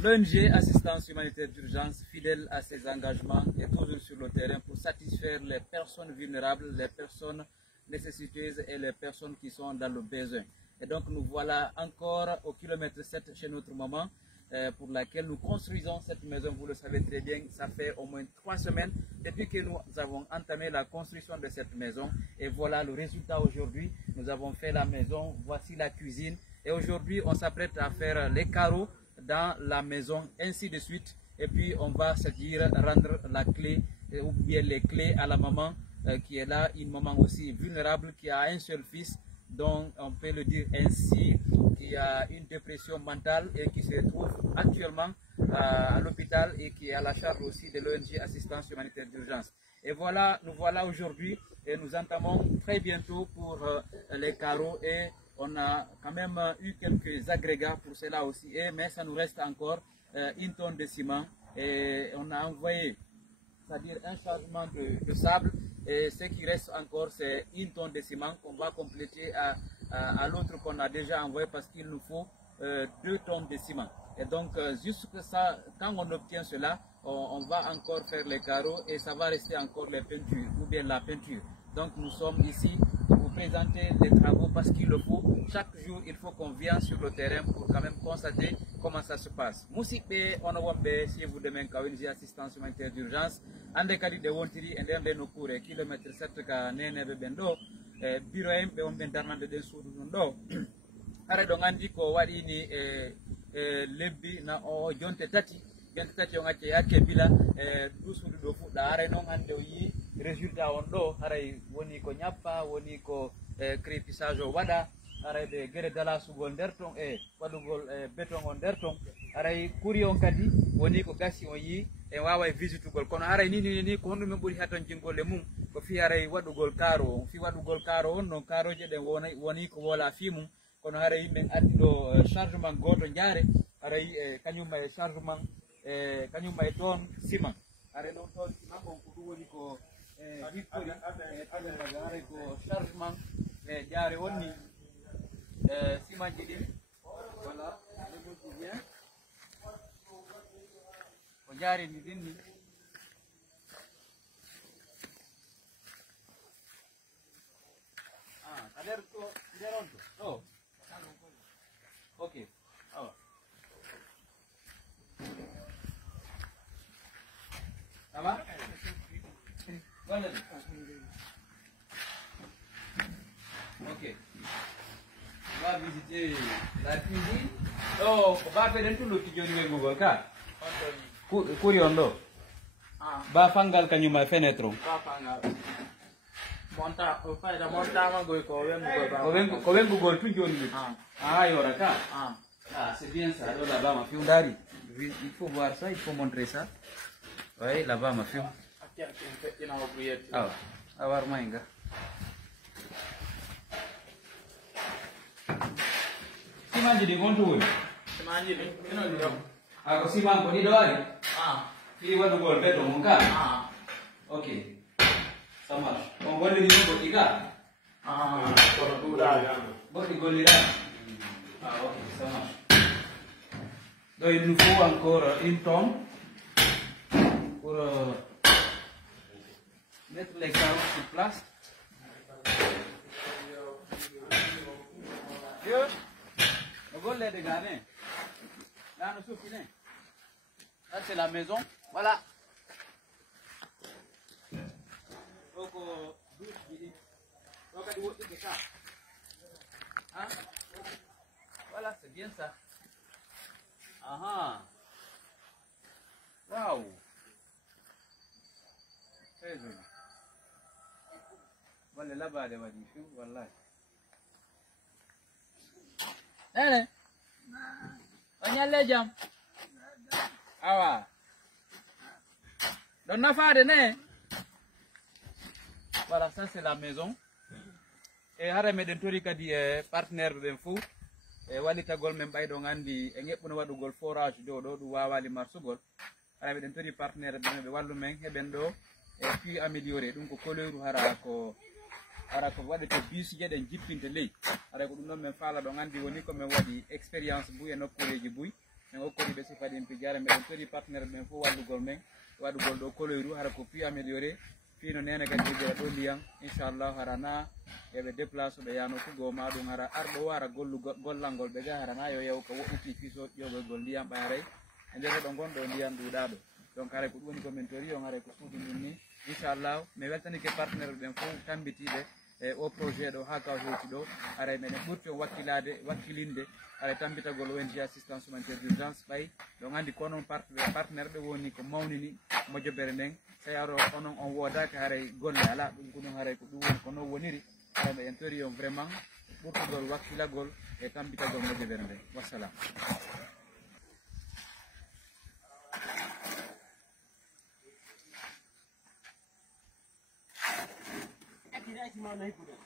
L'ONG Assistance Humanitaire d'Urgence, fidèle à ses engagements, est toujours sur le terrain pour satisfaire les personnes vulnérables, les personnes nécessiteuses et les personnes qui sont dans le besoin. Et donc nous voilà encore au kilomètre 7 chez notre maman, pour laquelle nous construisons cette maison. Vous le savez très bien, ça fait au moins 3 semaines depuis que nous avons entamé la construction de cette maison. Et voilà le résultat aujourd'hui. Nous avons fait la maison, voici la cuisine. Et aujourd'hui, on s'apprête à faire les carreaux dans la maison, ainsi de suite. Et puis on va se dire rendre la clé ou bien les clés à la maman qui est là, une maman aussi vulnérable qui a un seul fils, dont on peut le dire ainsi, qui a une dépression mentale et qui se trouve actuellement à l'hôpital et qui est à la charge aussi de l'ONG Assistance Humanitaire d'Urgence. Et voilà, nous voilà aujourd'hui et nous entamons très bientôt pour les carreaux et on a quand même eu quelques agrégats pour cela aussi, mais ça nous reste encore 1 tonne de ciment et on a envoyé, c'est-à-dire un chargement de sable, et ce qui reste encore c'est 1 tonne de ciment qu'on va compléter à l'autre qu'on a déjà envoyé parce qu'il nous faut 2 tonnes de ciment. Et donc jusque ça, quand on obtient cela, on va encore faire les carreaux et ça va rester encore les peintures ou bien la peinture. Donc nous sommes ici pour vous présenter les travaux parce qu'il le faut. Chaque jour, il faut qu'on vienne sur le terrain pour quand même constater comment ça se passe. Musikbe ono wambe si vous demain ka ONG Assistance Humanitaire d'Urgence ande kadi de wontiri e ndembe no kure kilomètre 7 ka nenebe ben do bureau en be wonbe darnande den suudu non do are do ngandi ko wadi ni lebbi na o jonte tati on acce yacce bila du suudu do fuɗɗa are noon hande o yi résultat on ɗo haray woni ko ñappa, woni ko crépissage o waɗa, haray ɓe gueɗe dalasugol nder ton e waɗugol béton o nder ton, haray kuri on kadi woni ko gasi on yi e wawa visitugol kono haray ni ko honɗumen ɓuuri haton jingolle mum ko fi haray waɗugol karo on fi waɗugol karo on non karoje ɗen woni ko wola fi mum kono haray yimɓe addi ɗo chargement goto jaare haray kañumma e chargement kañumma e toon ciment haray ɗon toon ciment on ko ɗum woni ko hippori haray ko chargement e jaare wonni ciment ji ɗin voilà bien ko jaarini ɗin ni nder to nder on to ɗo ok awa ça va voilà ok on va visiter la cuisine. Oh, ba feden tout lo tijoni ngi Google ka kuri on do ba fangal kanyuma fenêtre ba fangal monta o fayda monta ma goy ko wen Google tu joni yora ka c'est bien ça. Alors là-bas ma fille dari il faut voir ça, il faut montrer ça. Oui, là-bas ma fille awar mainga siman jadi kontu siman jadi ako siman ko ni doari kiri wadu gol beto muka ok ça marche on va le dire botika boti golira ok ça marche. Donc il nous faut encore 1 tonne pour mettre les carreaux sur place. Là, ça c'est la maison. Voilà. Donc, voilà, c'est bien ça. Waouh. Très joli. Voilà là-bas, voilà. Allez. On y allait, jam. Awa. Don na fade ne. Voilà, ça c'est la maison. Et hare meden tori kadi partenaire den fou. E walita gol men baydo ngandi e ngebbuno wadugol forage do du wawali marsugol. Hare meden tori partenaire ben be wallu men heben do e puis améliorer dum ko couleur hara ko wadete bus jeden jippinte ley. Hare ko dum non men fala do ngandi woni ko men wadi expérience buy e nokkureji buy men hokkori ɓe sifaɗin pijare meɗen tori partenaire ɓen fof waɗugol ɗo koloyru hara ko puis amélioré fino nene kadi jira ɗo ndiyam inchallah harana eɓe déplace ɓe yano fugo ma ɗum hara arɗo o hara gollal ɓe ga harana yo yaw ko woɗɗiti fiso ƴogolgol ndiyam ɓaray e nder ɗo gonɗo ndiyam ɗuuɗaɗo donc haray ko ɗum woni komin tori on haray ko suudu ɗum ni inchallah mi weltanike partenaire ɓen fof tambitiɓe e o projet ɗo ha kaw hewti ɗo haray meɗen ɓurti on wakkilinde haray tambitagol ONG assistance humanitaire d'urgence ɓay donc andi ko noon partenaire ɓe woni ko mawnini mojobere nden so yaro onon on wodaki haray golle ala ɗum ko ɗum haray ko ɗum woni ko noon woniri haray meɗen tori on vraiment ɓurtugol wakkilagol e tambitagol mojobere nden wassalam. Akhirnya cuma naik kuda.